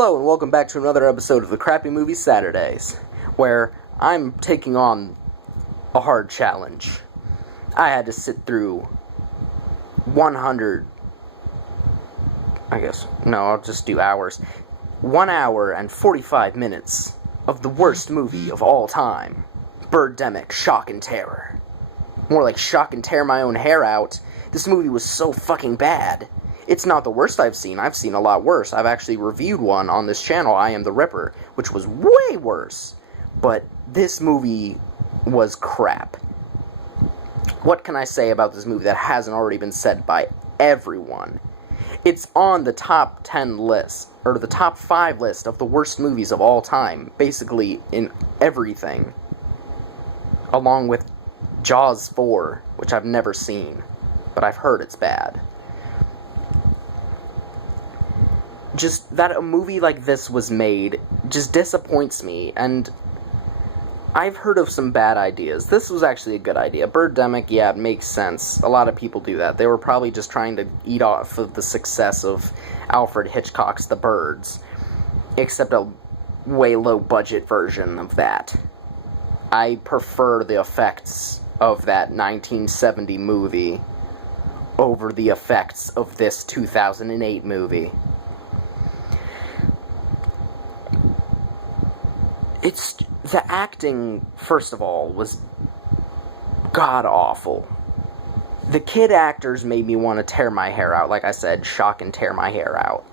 Hello and welcome back to another episode of the Crappy Movie Saturdays, where I'm taking on a hard challenge. I had to sit through 100, I'll just do hours. 1 hour and 45 minutes of the worst movie of all time. Birdemic, Shock and Terror. More like shock and tear my own hair out. This movie was so fucking bad. It's not the worst I've seen. I've seen a lot worse. I've actually reviewed one on this channel, I Am the Ripper, which was way worse. But this movie was crap. What can I say about this movie that hasn't already been said by everyone? It's on the top 10 list, or the top 5 list of the worst movies of all time, basically in everything. Along with Jaws 4, which I've never seen, but I've heard it's bad. Just that a movie like this was made just disappoints me, and I've heard of some bad ideas. This was actually a good idea. Birdemic, yeah, it makes sense. A lot of people do that. They were probably just trying to eat off of the success of Alfred Hitchcock's The Birds, except a way low-budget version of that. I prefer the effects of that 1970 movie over the effects of this 2008 movie. The acting, first of all, was god-awful. The kid actors made me want to tear my hair out, like I said, shock and tear my hair out.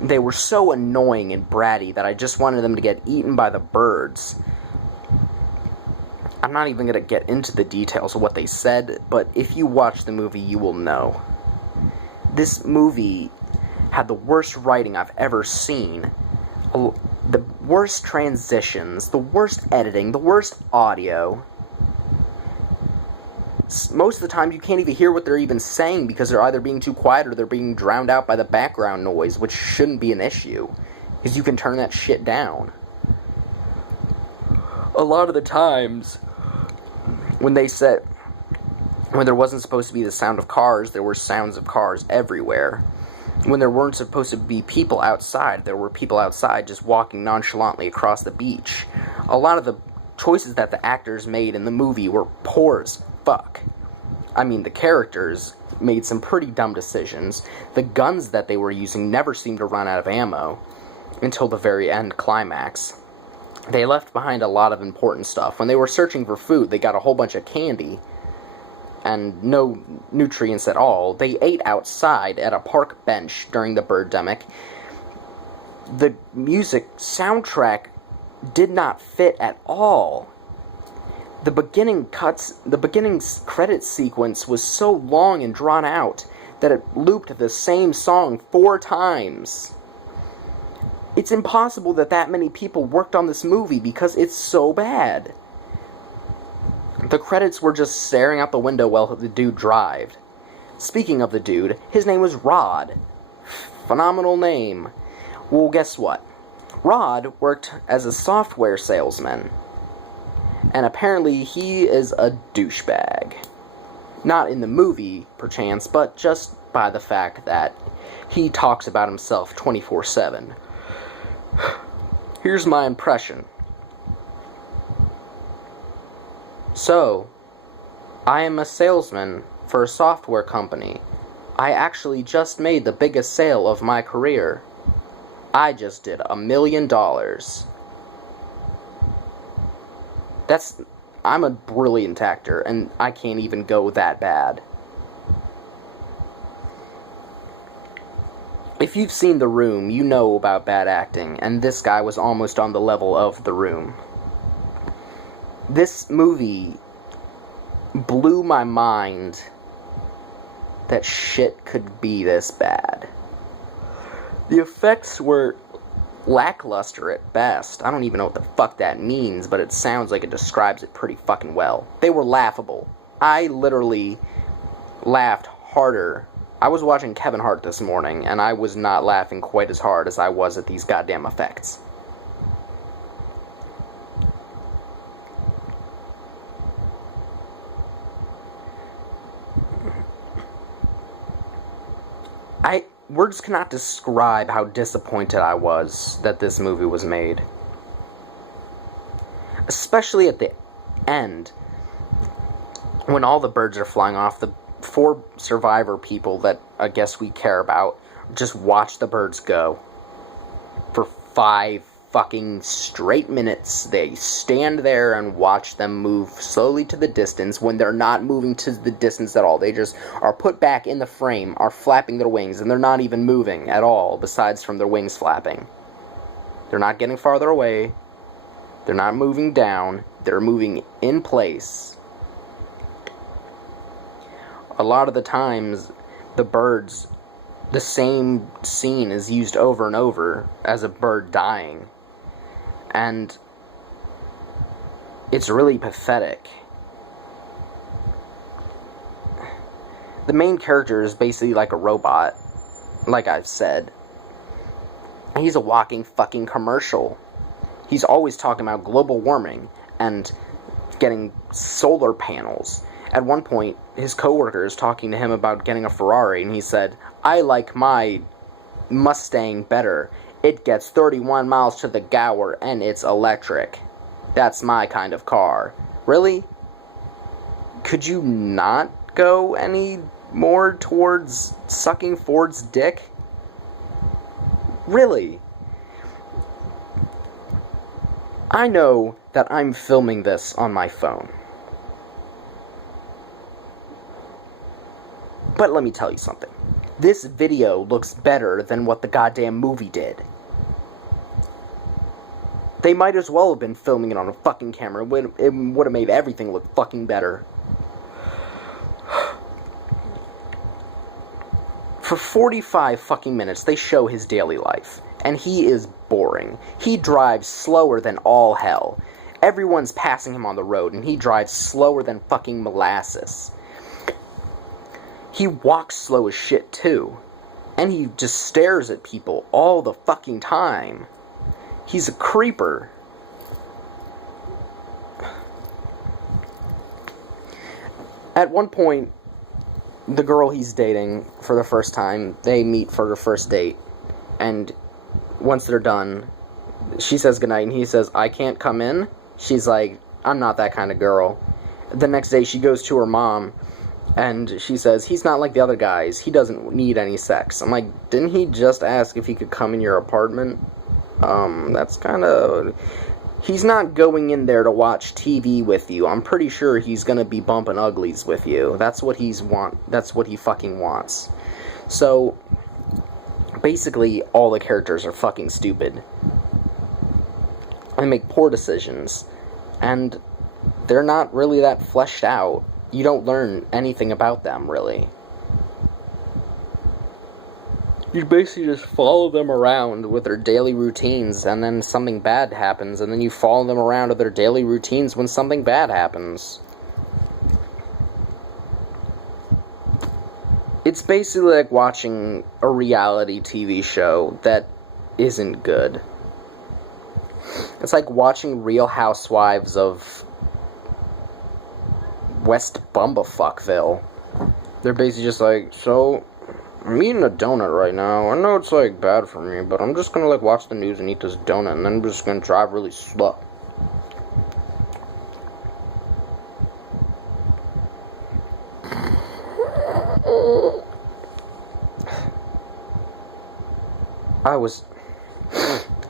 They were so annoying and bratty that I just wanted them to get eaten by the birds. I'm not even going to get into the details of what they said, but if you watch the movie, you will know. This movie had the worst writing I've ever seen. The worst transitions, the worst editing, the worst audio. Most of the time you can't even hear what they're even saying because they're either being too quiet or they're being drowned out by the background noise, which shouldn't be an issue, because you can turn that shit down. A lot of the times, when there wasn't supposed to be the sound of cars, there were sounds of cars everywhere. When there weren't supposed to be people outside, there were people outside just walking nonchalantly across the beach. A lot of the choices that the actors made in the movie were poor as fuck. I mean, the characters made some pretty dumb decisions. The guns that they were using never seemed to run out of ammo until the very end climax. They left behind a lot of important stuff. When they were searching for food, they got a whole bunch of candy and no nutrients at all. They ate outside at a park bench during the Birdemic. The music soundtrack did not fit at all. The beginning credits sequence was so long and drawn out that it looped the same song 4 times. It's impossible that many people worked on this movie because it's so bad. The credits were just staring out the window while the dude drived. Speaking of the dude, his name was Rod. Phenomenal name. Well, guess what? Rod worked as a software salesman. And apparently he is a douchebag. Not in the movie, perchance, but just by the fact that he talks about himself 24/7. Here's my impression. So, I am a salesman for a software company. I actually just made the biggest sale of my career. I just did $1 million. I'm a brilliant actor, and I can't even go that bad. If you've seen The Room, you know about bad acting, and this guy was almost on the level of The Room. This movie blew my mind that shit could be this bad. The effects were lackluster at best. I don't even know what the fuck that means, but it sounds like it describes it pretty fucking well. They were laughable. I literally laughed harder. I was watching Kevin Hart this morning, and I was not laughing quite as hard as I was at these goddamn effects. words cannot describe how disappointed I was that this movie was made. Especially at the end, when all the birds are flying off, the 4 survivor people that I guess we care about just watch the birds go. For 5 fucking straight minutes, they stand there and watch them move slowly to the distance when they're not moving to the distance at all. They just are put back in the frame, are flapping their wings, and they're not even moving at all, besides from their wings flapping. They're not getting farther away. They're not moving down. They're moving in place. A lot of the times, the birds, the same scene is used over and over as a bird dying. And it's really pathetic. The main character is basically like a robot, like I've said. He's a walking fucking commercial. He's always talking about global warming and getting solar panels. At one point, his coworker is talking to him about getting a Ferrari, and he said, "I like my Mustang better. It gets 31 miles to the hour, and it's electric. That's my kind of car." Really? Could you not go any more towards sucking Ford's dick? Really? I know that I'm filming this on my phone. But let me tell you something. This video looks better than what the goddamn movie did. They might as well have been filming it on a fucking camera. It would have made everything look fucking better. For 45 fucking minutes, they show his daily life. And he is boring. He drives slower than all hell. Everyone's passing him on the road, and he drives slower than fucking molasses. He walks slow as shit, too. And he just stares at people all the fucking time. He's a creeper. At one point, the girl he's dating for the first time, they meet for their first date. And once they're done, she says goodnight, and he says, "I can't come in?" She's like, "I'm not that kind of girl." The next day, she goes to her mom, and she says, "He's not like the other guys. He doesn't need any sex." I'm like, didn't he just ask if he could come in your apartment? That's kind of... He's not going in there to watch TV with you. I'm pretty sure he's gonna be bumping uglies with you. That's what that's what he fucking wants. So, basically, all the characters are fucking stupid. They make poor decisions. And they're not really that fleshed out. You don't learn anything about them, really. You basically just follow them around with their daily routines, and then something bad happens, and then you follow them around with their daily routines when something bad happens. It's basically like watching a reality TV show that isn't good. It's like watching Real Housewives of West Bumblefuckville. They're basically just like, "So, I'm eating a donut right now. I know it's, like, bad for me, but I'm just gonna, like, watch the news and eat this donut, and then I'm just gonna drive really slow."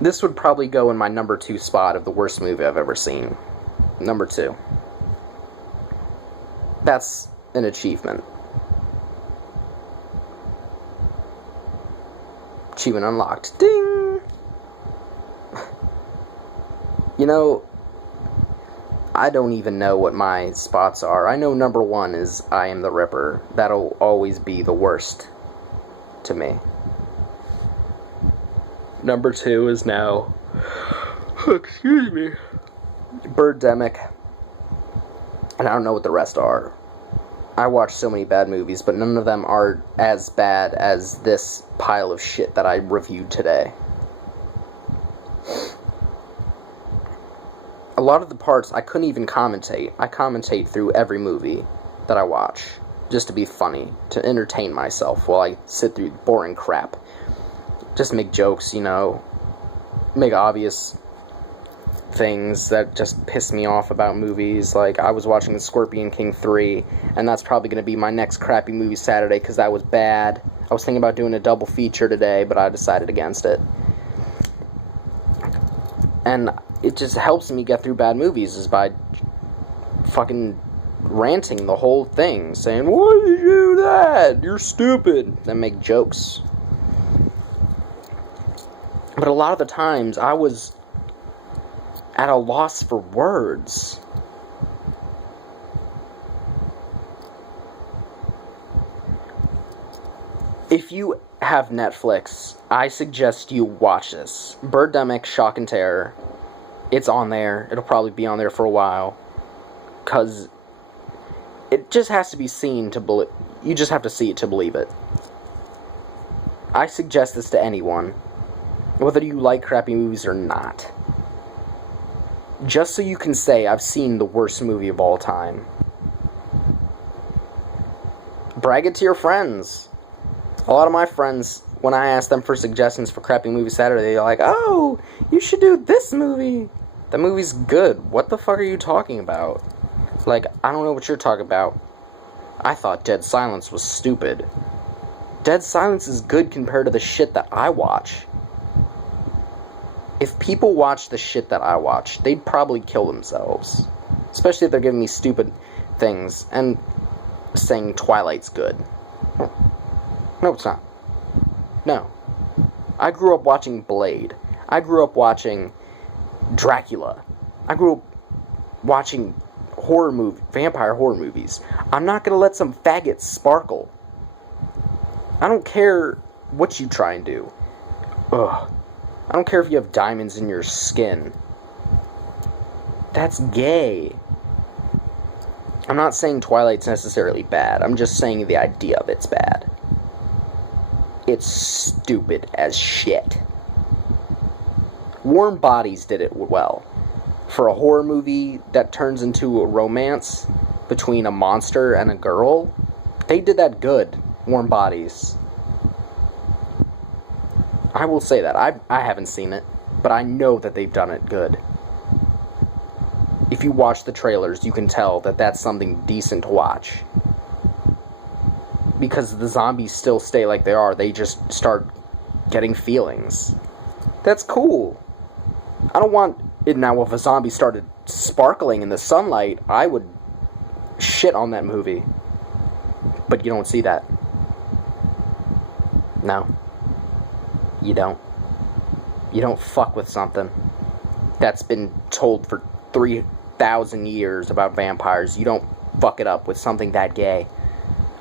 This would probably go in my number 2 spot of the worst movie I've ever seen. Number 2. That's an achievement. Achievement unlocked. Ding! You know, I don't even know what my spots are. I know number 1 is I Am the Ripper. That'll always be the worst to me. Number 2 is now... excuse me. Birdemic. And I don't know what the rest are. I watch so many bad movies, but none of them are as bad as this pile of shit that I reviewed today. A lot of the parts I couldn't even commentate. I commentate through every movie that I watch. just to be funny, to entertain myself while I sit through boring crap. Just make jokes, make obvious things that just piss me off about movies. Like, I was watching Scorpion King 3, and that's probably going to be my next crappy movie Saturday, because that was bad. I was thinking about doing a double feature today, but I decided against it. And it just helps me get through bad movies, is by fucking ranting the whole thing, saying, "Why did you do that? You're stupid," then make jokes. But a lot of the times, I was at a loss for words. If you have Netflix, I suggest you watch this. Birdemic, Shock and Terror. It's on there. It'll probably be on there for a while. Because it just has to be seen to believe. You just have to see it to believe it. I suggest this to anyone, whether you like crappy movies or not. Just so you can say, I've seen the worst movie of all time. Brag it to your friends. A lot of my friends, when I ask them for suggestions for crappy movies Saturday, they're like, "Oh, you should do this movie. The movie's good. What the fuck are you talking about?" Like, I don't know what you're talking about. I thought Dead Silence was stupid. Dead Silence is good compared to the shit that I watch. If people watch the shit that I watch, they'd probably kill themselves. Especially if they're giving me stupid things and saying Twilight's good. No, it's not. No. I grew up watching Blade. I grew up watching Dracula. I grew up watching vampire horror movies. I'm not gonna let some faggot sparkle. I don't care what you try and do. Ugh. I don't care if you have diamonds in your skin. That's gay. I'm not saying Twilight's necessarily bad. I'm just saying the idea of it's bad. It's stupid as shit. Warm Bodies did it well. For a horror movie that turns into a romance between a monster and a girl, they did that good. Warm Bodies. I will say that. I haven't seen it, but I know that they've done it good. If you watch the trailers, you can tell that that's something decent to watch. Because the zombies still stay like they are, they just start getting feelings. That's cool. I don't want it now. If a zombie started sparkling in the sunlight, I would shit on that movie. But you don't see that. No. You don't. You don't fuck with something that's been told for 3,000 years about vampires. You don't fuck it up with something that gay.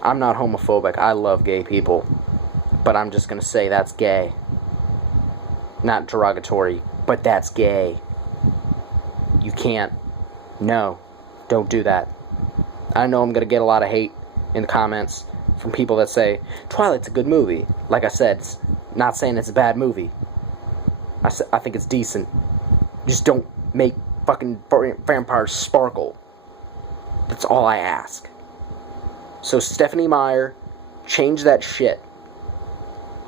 I'm not homophobic. I love gay people. But I'm just gonna say that's gay. Not derogatory, but that's gay. You can't. No. Don't do that. I know I'm gonna get a lot of hate in the comments from people that say, Twilight's a good movie. Like I said, not saying it's a bad movie. I think it's decent. Just don't make fucking vampires sparkle. That's all I ask. So Stephanie Meyer, change that shit.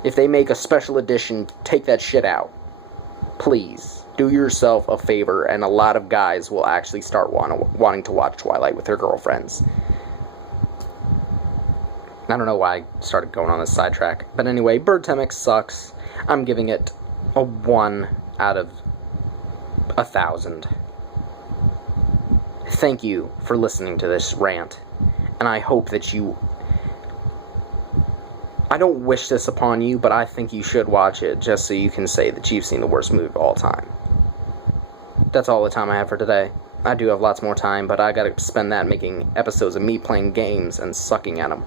If they make a special edition, take that shit out. Please. Do yourself a favor, and a lot of guys will actually start wanting to watch Twilight with their girlfriends. I don't know why I started going on this sidetrack. But anyway, Birdemic sucks. I'm giving it a 1 out of 1,000. Thank you for listening to this rant. And I hope that you... I don't wish this upon you, but I think you should watch it just so you can say that you've seen the worst movie of all time. That's all the time I have for today. I do have lots more time, but I gotta spend that making episodes of me playing games and sucking at them.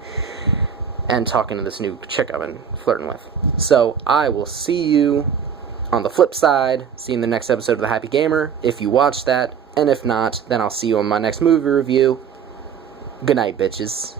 And talking to this new chick I've been flirting with. So, I will see you on the flip side. See you in the next episode of The Happy Gamer, if you watch that. And if not, then I'll see you on my next movie review. Good night, bitches.